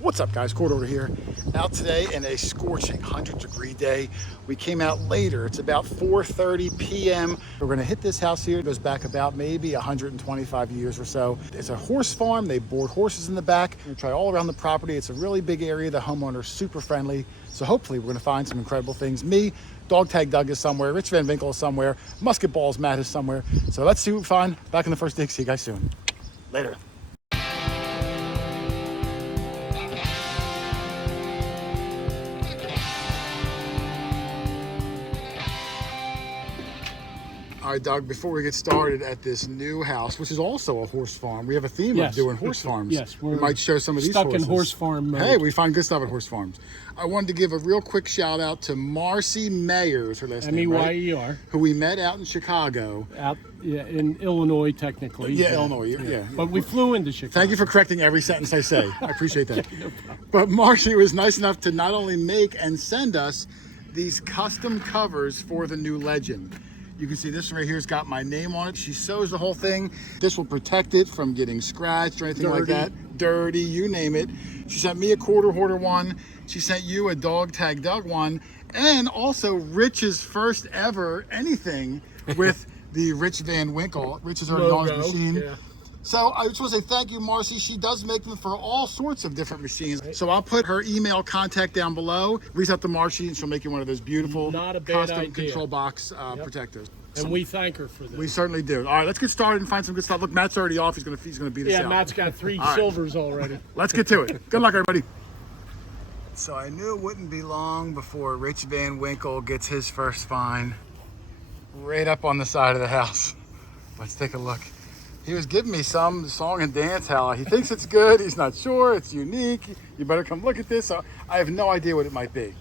What's up, guys? Hoarder here. Out today in a scorching 100-degree day. We came out later. It's about 4:30 p.m. We're going to hit this house here. It goes back about maybe 125 years or so. It's a horse farm. They board horses in the back. We're going to try all around the property. It's a really big area. The homeowner's super friendly. So hopefully we're going to find some incredible things. Me, Dog Tag Doug is somewhere. Rich VanWinkle is somewhere. Musketball Matt is somewhere. So let's see what we find. Back in the first dig. See you guys soon. Later. All right, Doug, before we get started at this new house, which is also a horse farm, we have a theme of doing horse farms. Yes, we might show some of these stuck horses. In horse farm mode. Hey, we find good stuff at horse farms. I wanted to give a real quick shout out to Marcy Mayer, is her last name, right? M-E-Y-E-R. Who we met out in Chicago. Out in Illinois, technically. Yeah, Illinois, yeah. But we flew into Chicago. Thank you for correcting every sentence I say. I appreciate that. No problem. But Marcy was nice enough to not only make and send us these custom covers for the new Legend. You can see this right here's got my name on it. She sews the whole thing. This will protect it from getting scratched or anything like that. Dirty, you name it. She sent me a Hoarder one. She sent you a Dog Tag Doug one. And also Rich's first ever anything with the Rich VanWinkle. Rich is already on his machine. Yeah. So I just want to say thank you, Marcy. She does make them for all sorts of different machines. So I'll put her email contact down below. Reach out to Marcy and she'll make you one of those beautiful custom control box protectors. And we thank her for that. We certainly do. All right, let's get started and find some good stuff. Look, Matt's already off. He's gonna beat us out. Yeah, Matt's got three silvers already. Let's get to it. Good luck, everybody. So I knew it wouldn't be long before Rich VanWinkle gets his first find right up on the side of the house. Let's take a look. He was giving me some song and dance how he thinks it's good. He's not sure. It's unique. You better come look at this. So I have no idea what it might be.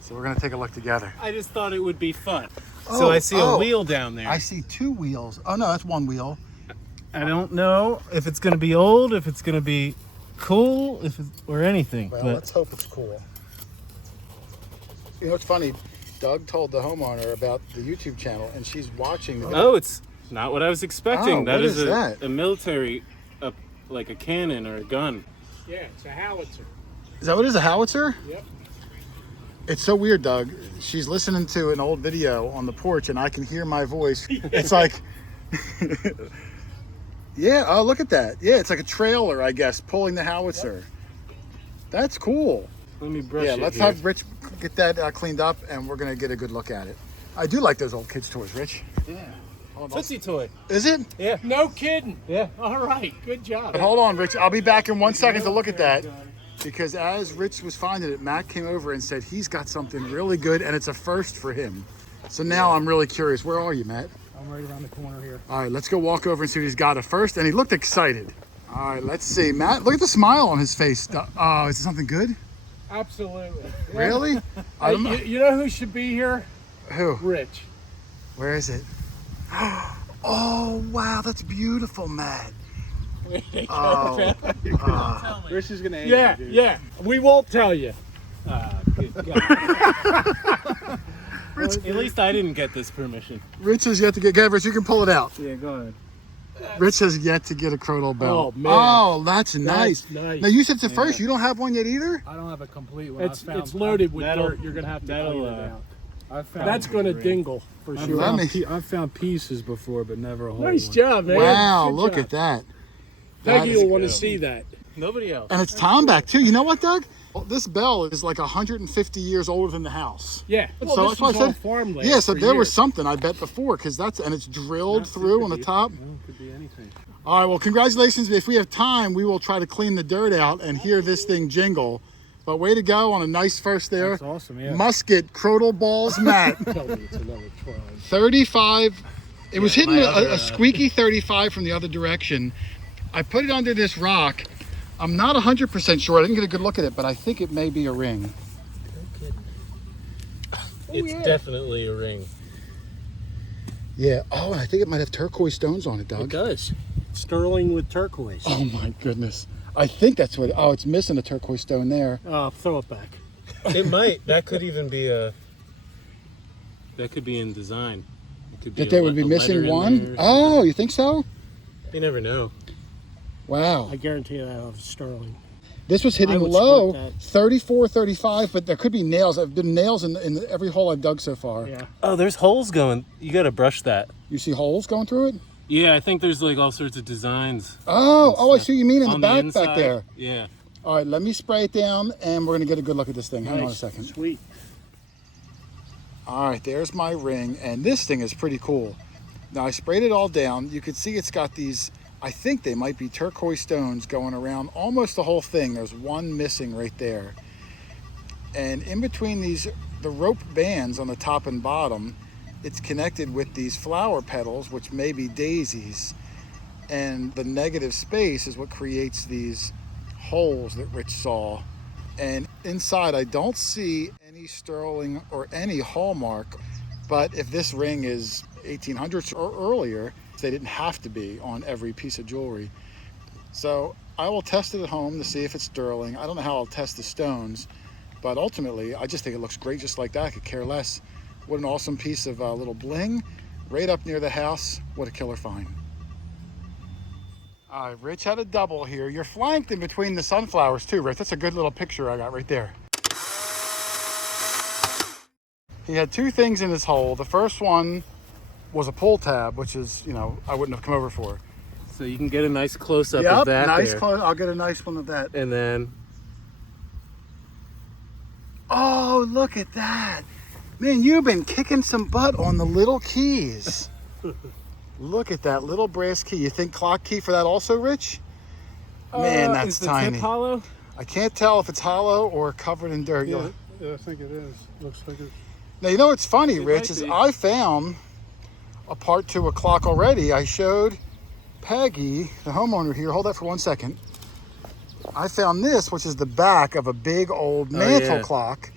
So we're going to take a look together. I just thought it would be fun. So I see a wheel down there. I see two wheels. Oh, no, that's one wheel. I don't know if it's going to be old, if it's going to be cool, or anything. Well, but let's hope it's cool. You know, it's funny. Doug told the homeowner about the YouTube channel, and she's watching. Oh, it's not what I was expecting. Oh, that is that? a military, like a cannon or a gun. Yeah, it's a howitzer. Is that what it is, a howitzer? Yep. It's so weird, Doug. She's listening to an old video on the porch, and I can hear my voice. It's like, yeah, oh, look at that. Yeah, it's like a trailer, I guess, pulling the howitzer. That's cool. Let me brush it. Yeah, let's have Rich get that cleaned up, and we're going to get a good look at it. I do like those old kids' toys, Rich. Yeah. Tootsie toy. Is it? Yeah. No kidding. Yeah. All right, good job. But hold on, Rich. I'll be back in 1 second to look at that. Because as Rich was finding it, Matt came over and said he's got something really good, and it's a first for him. So now I'm really curious. Where are you, Matt? I'm right around the corner here. All right, let's go walk over and see what he's got at first. And he looked excited. All right, let's see. Matt, look at the smile on his face. Oh, is it something good? Absolutely. Really? I don't know. You know who should be here? Who? Rich. Where is it? Oh, wow, that's beautiful, Matt. Oh, Rich is going to answer. Yeah. We won't tell you. Good God. At least I didn't get this permission. Rich has yet to get, Rich, you can pull it out. Yeah, go ahead. Rich has yet to get a Crodal belt. Oh, man. Oh, that's nice. Nice. Now, you said it's the first. You don't have one yet either? I don't have a complete one. It's loaded with dirt. You're going to have to clean it out. That's going to dingle for sure. I've found pieces before, but never a whole Nice one. job, man. Wow, Good look job. at that. Peggy will want to see that. Nobody else. And it's Tom back, too. You know what, Doug? Well, this bell is like 150 years older than the house. Yeah. Well, So this that's why was I all said, farmland yeah, so for there was years. something, I bet, before, because and it's drilled through on the top. Well, could be anything. All right, well, congratulations. If we have time, we will try to clean the dirt out and hear this thing jingle. But way to go on a nice first there. That's awesome, yeah. Musket, Crodal balls, Matt. Tell me it's another try. 35. It was hitting my a squeaky 35 from the other direction. I put it under this rock. I'm not 100% sure. I didn't get a good look at it, but I think it may be a ring. It's definitely a ring. Yeah. Oh, and I think it might have turquoise stones on it, It Doug. does. Sterling with turquoise. Oh my goodness. I think that's what. Oh, it's missing a turquoise stone there. Throw it back. It might. That could even be that could be in design. It could be That they would be a missing letter in one? there or Oh, you think so? something. You never know. Wow. I guarantee that of sterling. This was hitting would low, sport that. 34, 35, but there could be nails. I've been nails in every hole I've dug so far. Yeah. Oh, there's holes going. You got to brush that. You see holes going through it? Yeah, I think there's like all sorts of designs. Oh, I see what you mean in the on back inside. back there. Yeah. All right, let me spray it down, and we're going to get a good look at this thing. Hang on a Nice. second. Sweet. All right, there's my ring, and this thing is pretty cool. Now, I sprayed it all down. You can see it's got these, I think they might be turquoise stones going around almost the whole thing. There's one missing right there. And in between these, the rope bands on the top and bottom, it's connected with these flower petals, which may be daisies. And the negative space is what creates these holes that Rich saw. And inside, I don't see any sterling or any hallmark. But if this ring is 1800s or earlier, they didn't have to be on every piece of jewelry. So I will test it at home to see if it's sterling. I don't know how I'll test the stones, but ultimately, I just think it looks great just like that. I could care less. What an awesome piece of little bling right up near the house. What a killer find. All right, Rich had a double here. You're flanked in between the sunflowers too, Rich. That's a good little picture I got right there. He had two things in his hole. The first one was a pull tab, which is, you know, I wouldn't have come over for. So you can get a nice close up Yep, of that. nice there. close. I'll get a nice one of that. And then Oh, look at that. Man, you've been kicking some butt on the little keys. Look at that little brass key. You think clock key for that also, Rich? Man, that's is the tiny. tip hollow? I can't tell if it's hollow or covered in dirt. Yeah, I think it is. Looks like it's. Now, you know what's funny, It Rich, might is be. I found a part to a clock already. I showed Peggy, the homeowner here, hold that for 1 second. I found this, which is the back of a big old mantle yeah. clock.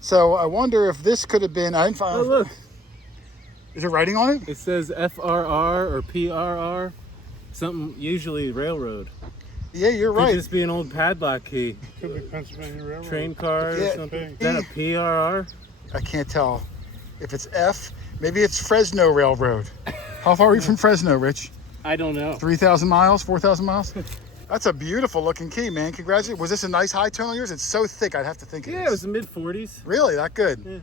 So I wonder if this could have been, I didn't find, Oh, look. is there writing on it? It says FRR or PRR. Something, usually railroad. Yeah, you're Could right. just be an old padlock key. Could be Pennsylvania Railroad. Train car Yeah. or something. Is that a PRR? I can't tell if it's F. Maybe it's Fresno Railroad. How far are we from Fresno, Rich? I don't know. 3,000 miles, 4,000 miles? That's a beautiful looking key, man. Congratulations. Was this a nice high tone on yours? It's so thick, I'd have to think Yeah, it it was is. the mid 40s. Really, that good? Yeah.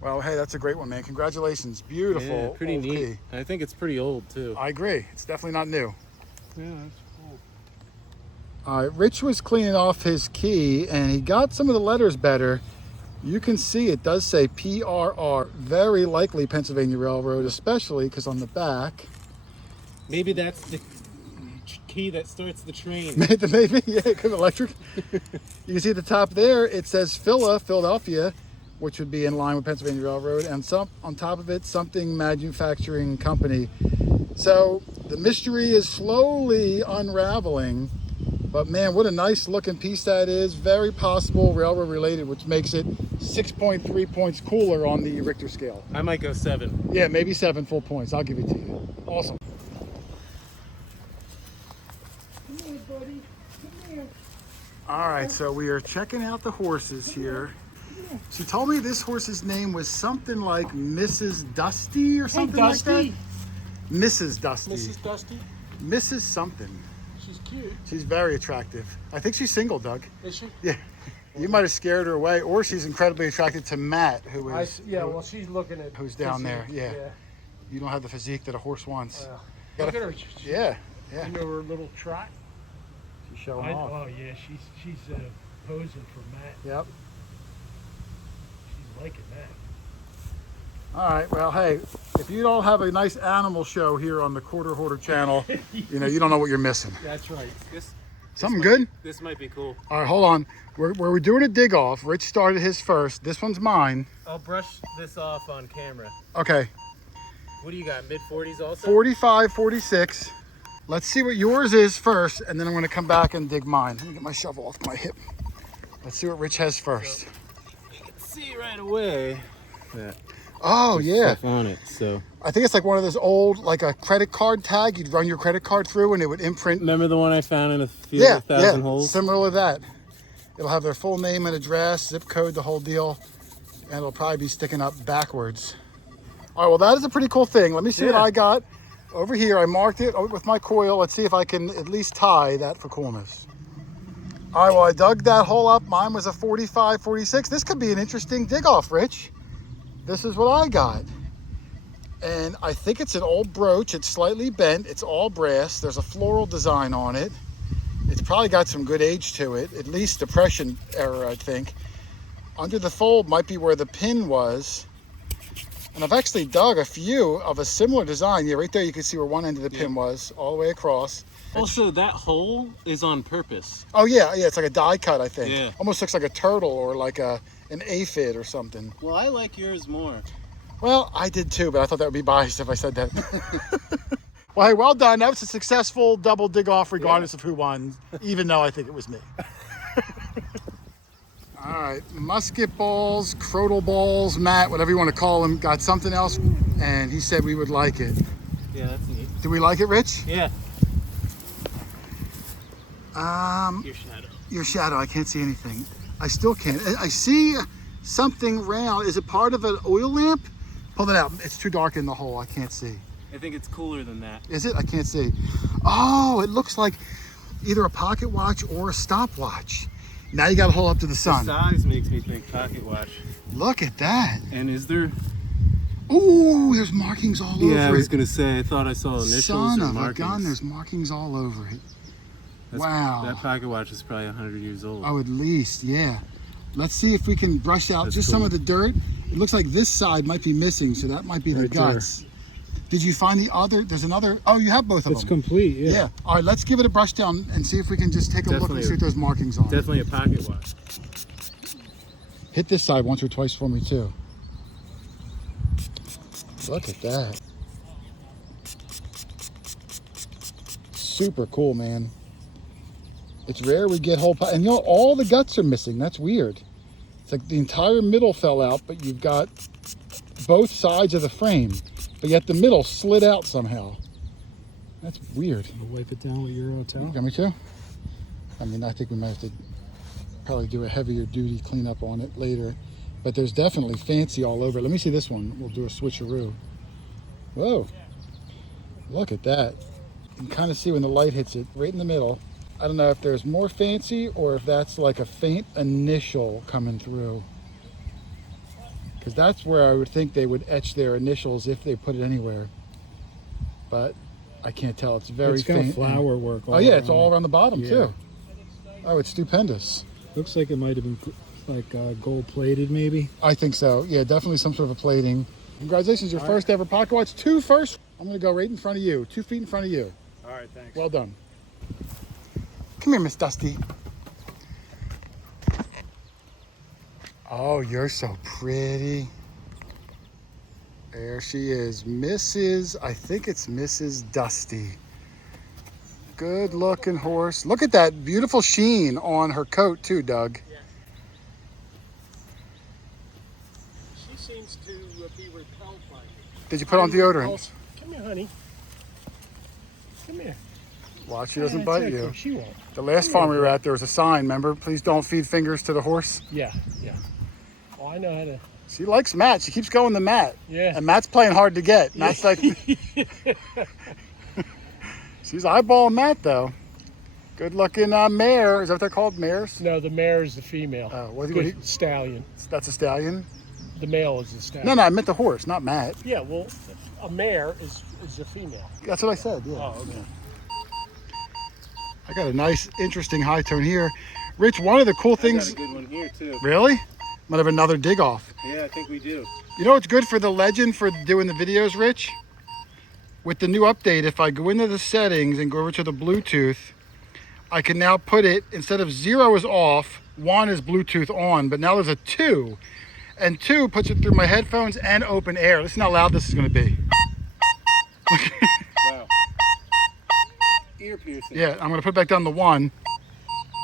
Well, hey, that's a great one, man. Congratulations. Beautiful Yeah, pretty old neat. key. I think it's pretty old too. I agree. It's definitely not new. Yeah, that's cool. All right, Rich was cleaning off his key and he got some of the letters better. You can see it does say PRR. Very likely Pennsylvania Railroad, especially because on the back, Maybe that's the key that starts the train. maybe, yeah, it could be electric. You can see at the top there, it says Philadelphia, which would be in line with Pennsylvania Railroad, and some on top of it, something manufacturing company. So the mystery is slowly unraveling, but man, what a nice looking piece that is. Very possible railroad related, which makes it 6.3 points cooler on the Richter scale. I might go 7. Yeah, maybe 7 full points. I'll give it to you. Awesome. All right, so we are checking out the horses here. She told me this horse's name was something like Mrs. Dusty or something like that. Mrs. Dusty. Mrs. Dusty. Mrs. something. She's cute. She's very attractive. I think she's single, Doug. Is she? Yeah. You might have scared her away, or she's incredibly attracted to Matt, who is Yeah, well, she's looking at who's down there. physique, Yeah. You don't have the physique that a horse wants. Look at her. Yeah, yeah. You know her little trot? She's showing off. Oh, yeah, she's posing for Matt. Yep. She's liking that. All right. Well, hey, if you don't have a nice animal show here on the Hoarder channel, you know, you don't know what you're missing. That's right. Something good? This might be cool. All right, hold on. We're doing a dig off. Rich started his first. This one's mine. I'll brush this off on camera. Okay. What do you got? Mid 40s also? 45, 46. Let's see what yours is first, and then I'm going to come back and dig mine. Let me get my shovel off my hip. Let's see what Rich has first. You can see right away that Oh, yeah. stuff on it. So I think it's like one of those old, like a credit card tag. You'd run your credit card through and it would imprint. remember the one I found in a field Yeah, of 1,000 yeah, holes? similar to that. It'll have their full name and address, zip code, the whole deal, and it'll probably be sticking up backwards. All right, well, that is a pretty cool thing. Let me see what Yeah. I got over here. I marked it with my coil. Let's see if I can at least tie that for coolness. All right, well, I dug that hole up. Mine was a 45, 46. This could be an interesting dig off, Rich. This is what I got. And I think it's an old brooch. It's slightly bent. It's all brass. There's a floral design on it. It's probably got some good age to it, at least Depression era, I think. Under the fold might be where the pin was. And I've actually dug a few of a similar design. Yeah, right there you can see where one end of the pin was, all the way across. Also, that hole is on purpose. Oh yeah, it's like a die cut, I think. Yeah. Almost looks like a turtle or like an aphid or something. Well, I like yours more. Well, I did too, but I thought that would be biased if I said that. Well, hey, well done. That was a successful double dig off regardless of who won, even though I think it was me. All right, musket balls, crotal balls, Matt, whatever you want to call them, got something else, and he said we would like it. Yeah, that's neat. Do we like it, Rich? Yeah. Your shadow. Your shadow, I can't see anything. I still can't. I see something round. Is it part of an oil lamp? Pull it out. It's too dark in the hole. I can't see. I think it's cooler than that. Is it? I can't see. Oh, it looks like either a pocket watch or a stopwatch. Now you got to hold up to the sun. The size makes me think pocket watch. Look at that. And is there? Ooh, there's markings all over it. Yeah, I was gonna say. I thought I saw initials Son or of markings. a gun, there's markings all over it. Wow. That pocket watch is probably 100 years old. Oh, at least, yeah. Let's see if we can brush out just some of the dirt. It looks like this side might be missing, so that might be the Right there. guts. Did you find the other? There's another. Oh, you have both of It's them. complete, yeah. Yeah. All right, let's give it a brush down and see if we can just take a look and Definitely. see what those markings are. Definitely a pocket watch. Hit this side once or twice for me too. Look at that. Super cool, man. It's rare we get whole, and you know, all the guts are missing. That's weird. It's like the entire middle fell out, but you've got both sides of the frame, but yet the middle slid out somehow. That's weird. I'll wipe it down with your hotel. Got me too? I mean, I think we might have to probably do a heavier duty cleanup on it later, but there's definitely fancy all over. Let me see this one. We'll do a switcheroo. Whoa, look at that. You can kind of see when the light hits it right in the middle. I don't know if there's more fancy or if that's like a faint initial coming through, because that's where I would think they would etch their initials if they put it anywhere, but I can't tell. It's very It's got faint. flower work. Oh yeah, it's all around the bottom too. Oh, it's stupendous. Looks like it might have been like gold plated, maybe. I think so. Yeah, definitely some sort of a plating. Congratulations, your first ever pocket watch. Two first. I'm gonna go right in front of you. 2 feet in front of you. All right, thanks. Well done. Come here, Miss Dusty. Oh, you're so pretty. There she is, Mrs. I think it's Mrs. Dusty. Good looking horse. Look at that beautiful sheen on her coat too, Doug. Yeah. She seems to be repelled by it. Did you put on deodorant? Come here, honey. Come here. Watch she doesn't bite you. She won't. The last farm we were at, there was a sign, remember? Please don't feed fingers to the horse. Yeah, yeah. Oh, I know how to. She likes Matt. She keeps going to Matt. Yeah. And Matt's playing hard to get. Matt's like... She's eyeballing Matt, though. Good looking mare. Is that what they're called? Mares? No, the mare is the female. What Stallion. That's a stallion? The male is the stallion. No, I meant the horse, not Matt. Yeah, well, a mare is a female. That's what I said, yeah. Oh, okay. I got a nice, interesting high tone here. Rich, one of the cool I got things... a good one here too. Really? Might have another dig off. Yeah, I think we do. You know what's good for the Legend for doing the videos, Rich? With the new update, if I go into the settings and go over to the Bluetooth, I can now put it, instead of 0 is off, 1 is Bluetooth on, but now there's a 2. And 2 puts it through my headphones and open air. Listen how loud this is going to be. Wow. Ear piercing. Yeah, I'm going to put back down the 1.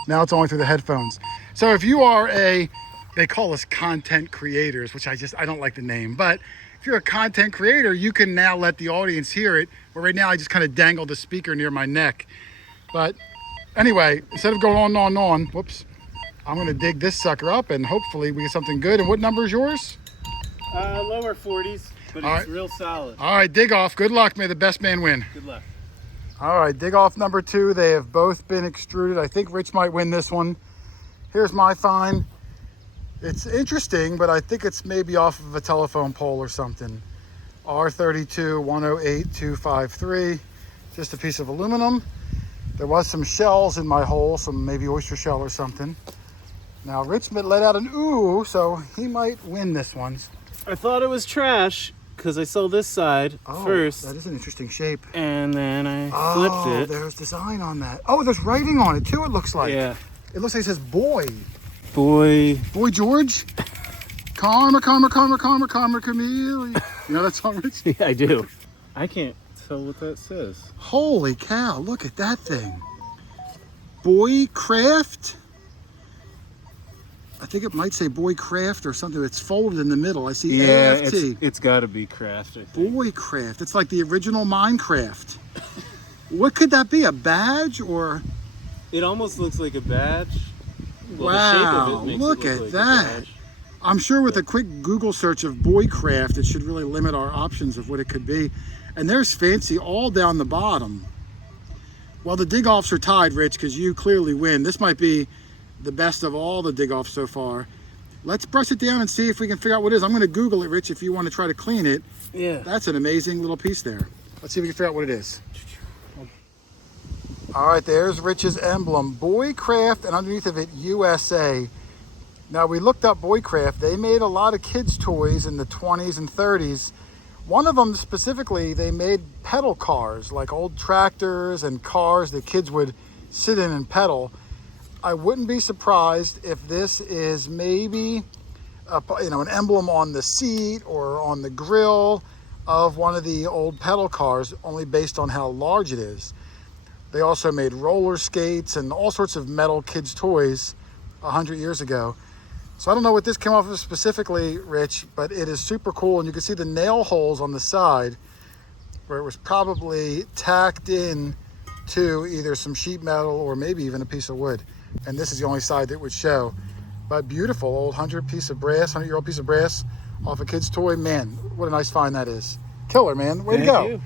Now it's only through the headphones. So if you are they call us content creators, which I don't like the name, but if you're a content creator, you can now let the audience hear it. Where right now I just kind of dangle the speaker near my neck. But anyway, instead of going on, whoops, I'm going to dig this sucker up and hopefully we get something good. And what number is yours? Lower 40s, but All it's right. real solid. All right, dig off. Good luck. May the best man win. Good luck. All right, dig off number 2. They have both been extruded. I think Rich might win this one. Here's my find. It's interesting, but I think it's maybe off of a telephone pole or something. R32 108 253. Just a piece of aluminum. There was some shells in my hole, some maybe oyster shell or something. Now Rich let out an ooh, so he might win this one. I thought it was trash because I saw this side first. That is an interesting shape. And then I flipped it. There's design on that. Oh, there's writing on it too, it looks like. Yeah. It looks like it says boy. Boy George. Karma, Camille. You know that song, Rich? Yeah, I do. I can't tell what that says. Holy cow, look at that thing. Boy Craft. I think it might say Boy Craft or something. It's folded in the middle. I see AFT. It's got to be craft, I think. Boy Craft. It's like the original Minecraft. What could that be? A badge or? It almost looks like a badge. Well, wow, the shape of it makes look it at look like that. a badge. I'm sure with a quick Google search of Boy Craft, it should really limit our options of what it could be. And there's fancy all down the bottom. Well, the dig-offs are tied, Rich, because you clearly win. This might be the best of all the dig-offs so far. Let's brush it down and see if we can figure out what it is. I'm going to Google it, Rich, if you want to try to clean it. Yeah. That's an amazing little piece there. Let's see if we can figure out what it is. All right, there's Rich's emblem. Boy Craft, and underneath of it, USA. Now, we looked up Boy Craft. They made a lot of kids' toys in the 20s and 30s. One of them specifically, they made pedal cars, like old tractors and cars that kids would sit in and pedal. I wouldn't be surprised if this is maybe an emblem on the seat or on the grill of one of the old pedal cars, only based on how large it is. They also made roller skates and all sorts of metal kids' toys 100 years ago. So I don't know what this came off of specifically, Rich, but it is super cool. And you can see the nail holes on the side where it was probably tacked in to either some sheet metal or maybe even a piece of wood. And this is the only side that would show. But beautiful old 100-year-old piece of brass off a kid's toy. Man, what a nice find that is. Killer, man. Way to go. You.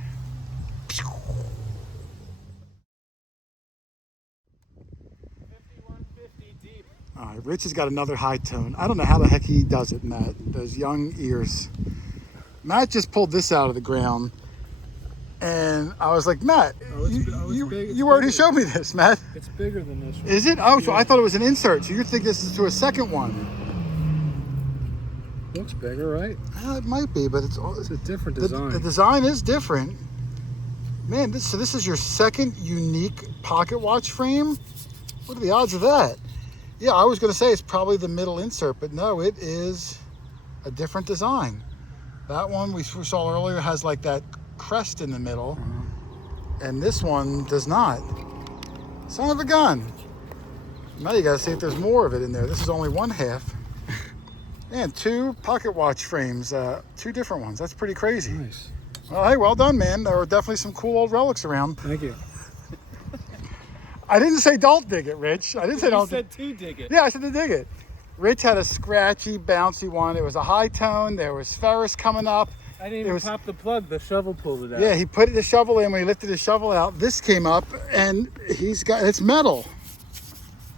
All right, Rich has got another high tone. I don't know how the heck he does it, Matt. Those young ears. Matt just pulled this out of the ground. And I was like, Matt, you already showed me this, Matt. It's bigger than this one. Is it? Oh, so I thought it was an insert. So you think this is to a second one? Looks bigger, right? It might be, but it's a different design. The design is different. Man, so this is your second unique pocket watch frame? What are the odds of that? Yeah, I was going to say it's probably the middle insert, but no, it is a different design. That one we saw earlier has like that crest in the middle, and this one does not. Son of a gun. Now you got to see if there's more of it in there. This is only one half. And 2 pocket watch frames, 2 different ones. That's pretty crazy. Nice. Well, hey, well done, man. There were definitely some cool old relics around. Thank you. I didn't say don't dig it, Rich. I didn't say don't. You said to dig it. Yeah, I said to dig it. Rich had a scratchy, bouncy one. It was a high tone. There was Ferris coming up. I didn't even pop the plug. The shovel pulled it out. Yeah, he put the shovel in. When he lifted the shovel out, this came up, and it's metal.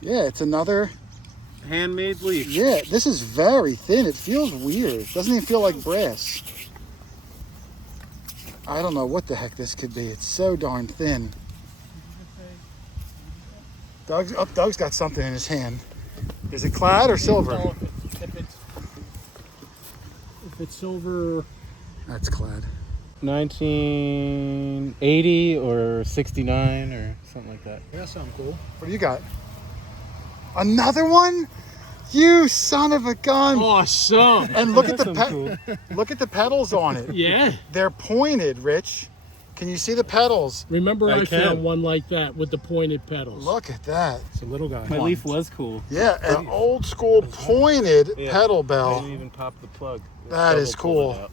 Yeah, it's another handmade leaf. Yeah, this is very thin. It feels weird. It doesn't even feel like brass. I don't know what the heck this could be. It's so darn thin. Doug's got something in his hand. Is it clad or silver? If it's silver. That's clad. 1980 or 69 or something like that. Yeah, sounds cool. What do you got? Another one? You son of a gun! Awesome. And look at Cool. look at the pedals on it. Yeah. They're pointed, Rich. Can you see the pedals? Remember I can. found one like that with the pointed pedals. Look at that. It's a little guy. My leaf was cool. Yeah, an old school pointed pedal I bell. didn't even pop the plug. The That is shovel pulled cool. it out.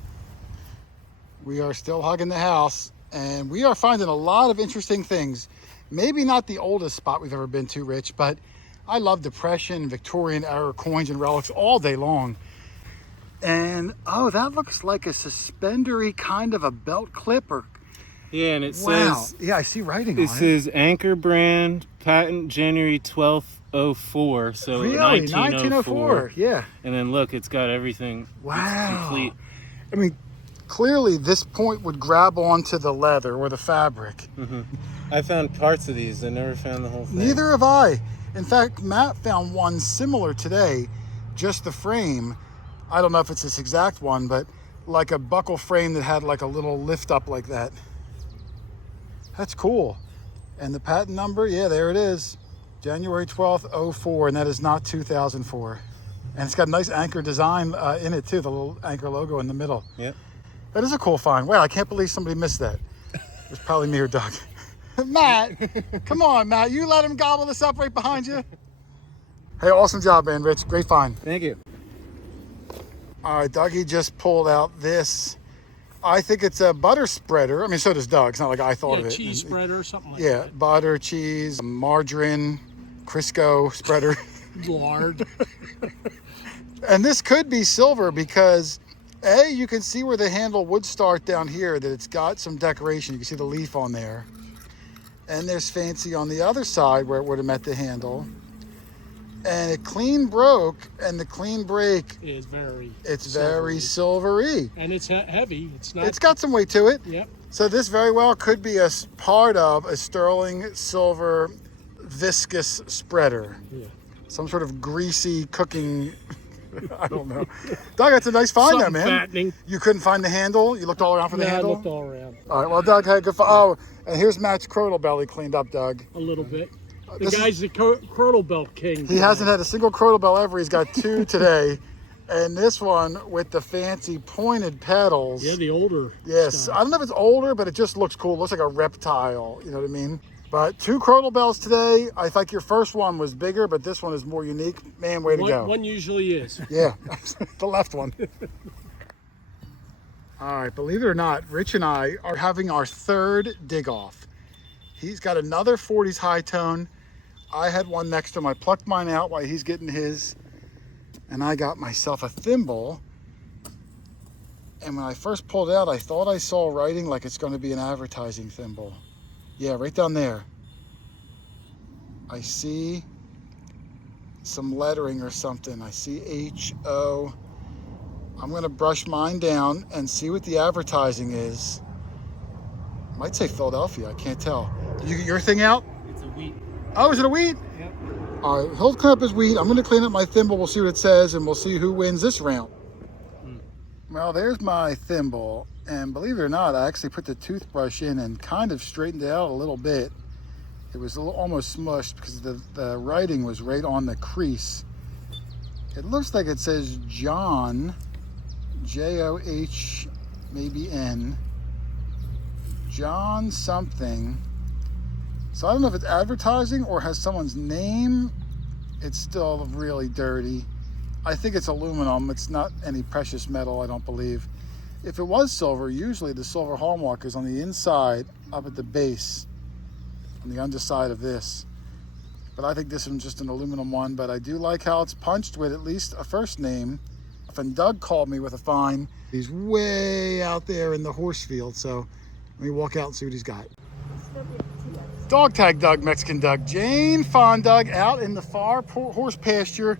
We are still hugging the house, and we are finding a lot of interesting things. Maybe not the oldest spot we've ever been to, Rich, but I love Depression, Victorian era coins and relics all day long. And oh, that looks like a suspendery kind of a belt clip, or Yeah, and it Wow. says Yeah, I see writing it on it. says Anchor Brand Patent January 12th, 04. So Really? 1904. Yeah. And then look, it's got everything. Wow. It's complete. I mean, clearly this point would grab onto the leather or the fabric. I found parts of these. I never found the whole thing. Neither have I. In fact, Matt found one similar today, just the frame. I don't know if it's this exact one, but like a buckle frame that had like a little lift up like that. That's cool. And the patent number, yeah, there it is. January 12th, 04, and that is not 2004. And it's got a nice anchor design in it too, the little anchor logo in the middle. Yep. That is a cool find. Wow, I can't believe somebody missed that. It was probably me or Doug. Matt, come on, Matt. You let him gobble this up right behind you. Hey, awesome job, man, Rich. Great find. Thank you. All right, Dougie just pulled out this. I think it's a butter spreader. I mean, so does Doug. It's not like I thought of it. Cheese spreader or something like Yeah, that. butter, cheese, margarine, Crisco spreader. Lard. And this could be silver because, A, you can see where the handle would start down here, that it's got some decoration. You can see the leaf on there. And there's fancy on the other side where it would have met the handle. And it clean broke, and the clean break, Is very. it's very silvery. And it's heavy. It's not. It's got some weight to it. Yep. So this very well could be a part of a sterling silver viscous spreader. Yeah. Some sort of greasy cooking, I don't know. Doug, that's a nice find there, Something man. fattening. You couldn't find the handle? You looked all around for the Yeah, I handle? looked all around All right, well, Doug had a good find. Oh, and here's Matt's cradle belly cleaned up, Doug. a little bit. The This is- guy's the cradle belt king. He hasn't had a single cradle bell ever. He's got two today. And this one with the fancy pointed petals. Yeah, the older. Yes, stuff. I don't know if it's older, but it just looks cool. It looks like a reptile, you know what I mean? But two cradle bells today. I think your first one was bigger, but this one is more unique. Man, way to go. One usually is. Yeah, the left one. All right, believe it or not, Rich and I are having our third dig off. He's got another 40s high tone. I had one next to him. I plucked mine out while he's getting his. And I got myself a thimble. And when I first pulled it out, I thought I saw writing like it's going to be an advertising thimble. Yeah, right down there. I see some lettering or something. I see H-O. I'm going to brush mine down and see what the advertising is. Might say Philadelphia. I can't tell. Did you get your thing out? It's a wheat. Oh, is it a wheat? Yep. All right, he'll clean up his wheat. I'm going to clean up my thimble. We'll see what it says, and we'll see who wins this round. Well, there's my thimble, and believe it or not, I actually put the toothbrush in and kind of straightened it out a little bit. It was almost smushed because the writing was right on the crease. It looks like it says John, J-O-H, maybe N, John something. So I don't know if it's advertising or has someone's name. It's still really dirty. I think it's aluminum. It's not any precious metal, I don't believe. If it was silver, usually the silver hallmark is on the inside, up at the base, on the underside of this. But I think this one's just an aluminum one, but I do like how it's punched with at least a first name. And Doug called me with a find. He's way out there in the horse field, so let me walk out and see what he's got. Dog tag Doug, Mexican Doug. Jane Fawn Doug out in the far horse pasture.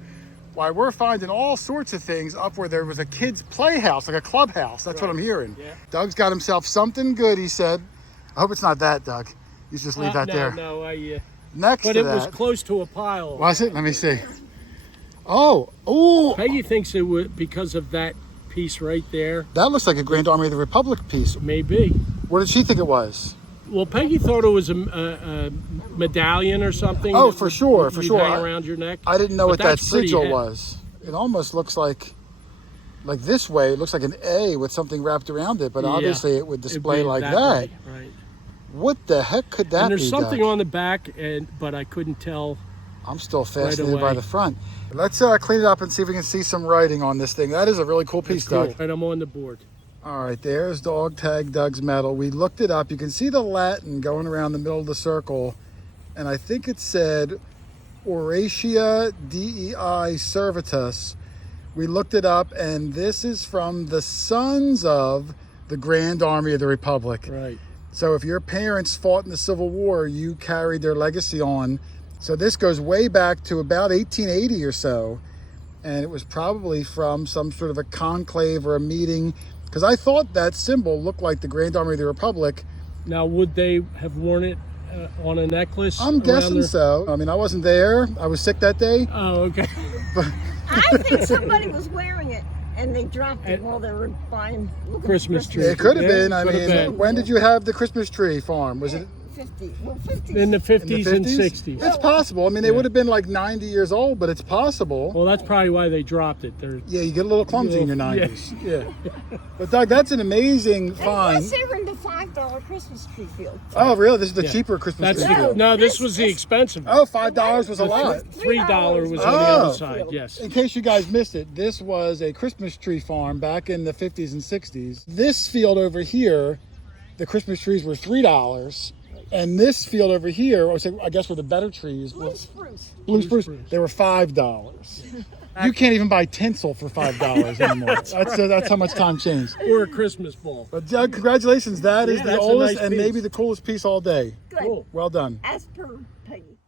Why, we're finding all sorts of things up where there was a kid's playhouse, like a clubhouse. That's what I'm hearing. Yeah. Doug's got himself something good, he said. I hope it's not that, Doug. You just leave that there. No, Next but to it that. was close to a pile. Was it? Let me see. Oh, Peggy thinks it was because of that piece right there. that looks like a Grand Army of the Republic piece. Maybe. What did she think it was? Well, Peggy thought it was a medallion or something. Oh, that for sure, you'd for sure. hang around your neck. I didn't know But what that that's pretty sigil heavy. was. It almost looks like this way. It looks like an A with something wrapped around it, but Yeah. obviously it would It'd display be like that. way, right. What the heck could that And there's be, something Doug? on the back, but I couldn't tell. I'm still fascinated by away. the front. Let's clean it up and see if we can see some writing on this thing. That is a really cool piece, Cool. Doug. And I'm on the board. All right, there's Dog Tag Doug's medal. We looked it up. You can see the Latin going around the middle of the circle, and I think it said Auratia Dei Servitus. We looked it up, and this is from the Sons of the Grand Army of the Republic. Right. So if your parents fought in the Civil War, you carried their legacy on. So this goes way back to about 1880 or so. And it was probably from some sort of a conclave or a meeting, because I thought that symbol looked like the Grand Army of the Republic. Now, would they have worn it on a necklace? I'm guessing so. I mean, I wasn't there. I was sick that day. Oh, okay. I think somebody was wearing it and they dropped it while they were buying Christmas tree. It could have Yeah, been. I could have mean, been. when did you have the Christmas tree farm? Was it 50. Well, 50. In the 50s, in the and 50s? 60s. It's possible. I mean, they would have been like 90 years old, but it's possible. Well, that's probably why they dropped it. They're Yeah, you get a little clumsy in your Yeah. 90s. Yeah. But Doug, that's an amazing find. Plus, they were in the $5 Christmas tree field. Oh, really? This is the Yeah. cheaper Christmas that's tree. No. no. This This was the is- expensive. Oh, $5 was a lot. $3 was on the Oh. other side. Yes. In case you guys missed it, this was a Christmas tree farm back in the 50s and 60s. This field over here, the Christmas trees were $3. And this field over here, I guess were the better trees. Blue spruce. Blue spruce, they were $5. You can't even buy tinsel for $5 anymore. That's how much time changed. Or a Christmas ball. But Doug, congratulations. That is Yeah, the that's a oldest nice and piece. maybe the coolest piece all day. Good. Cool. Well done. As per Peggy.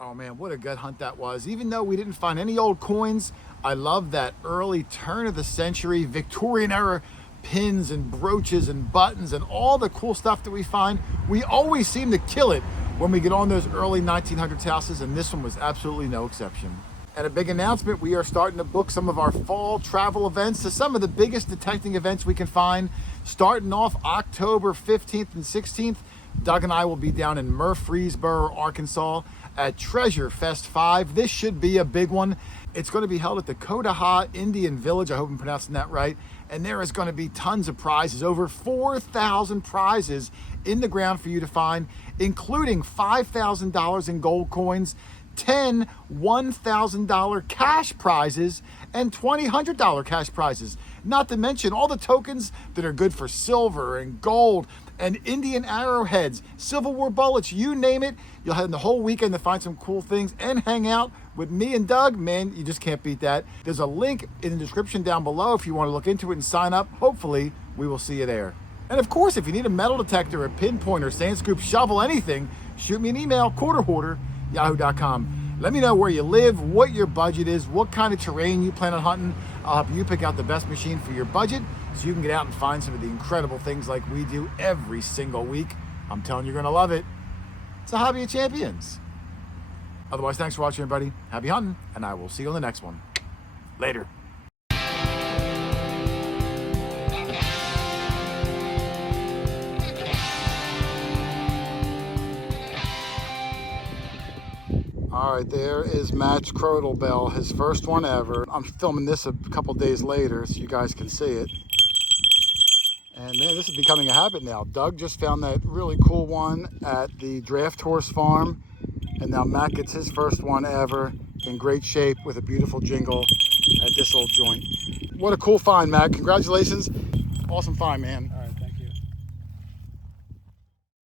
Oh man, what a good hunt that was. Even though we didn't find any old coins, I love that early turn of the century Victorian era pins and brooches and buttons and all the cool stuff that we find. We always seem to kill it when we get on those early 1900s houses, and this one was absolutely no exception. And a big announcement, we are starting to book some of our fall travel events to some of the biggest detecting events we can find. Starting off October 15th and 16th, Doug and I will be down in Murfreesboro, Arkansas at Treasure Fest 5. This should be a big one. It's going to be held at the Kodaha Indian Village. I hope I'm pronouncing that right. And there is going to be tons of prizes, over 4,000 prizes in the ground for you to find, including $5,000 in gold coins, 10 $1,000 cash prizes, and 20 $100 cash prizes. Not to mention all the tokens that are good for silver and gold and Indian arrowheads, Civil War bullets, you name it. You'll have the whole weekend to find some cool things and hang out with me and Doug. Man, you just can't beat that. There's a link in the description down below if you want to look into it and sign up. Hopefully, we will see you there. And of course, if you need a metal detector, a pinpointer, sand scoop, shovel, anything, shoot me an email, quarterhoarder@yahoo.com. Let me know where you live, what your budget is, what kind of terrain you plan on hunting. I'll help you pick out the best machine for your budget so you can get out and find some of the incredible things like we do every single week. I'm telling you, you're going to love it. It's a hobby of champions. Otherwise, thanks for watching, everybody. Happy hunting, and I will see you on the next one. Later. All right, there is Matt's Crodal Bell, his first one ever. I'm filming this a couple days later so you guys can see it. And man, this is becoming a habit now. Doug just found that really cool one at the Draft Horse Farm. And now Matt gets his first one ever in great shape with a beautiful jingle at this old joint. What a cool find, Matt. Congratulations. Awesome find, man.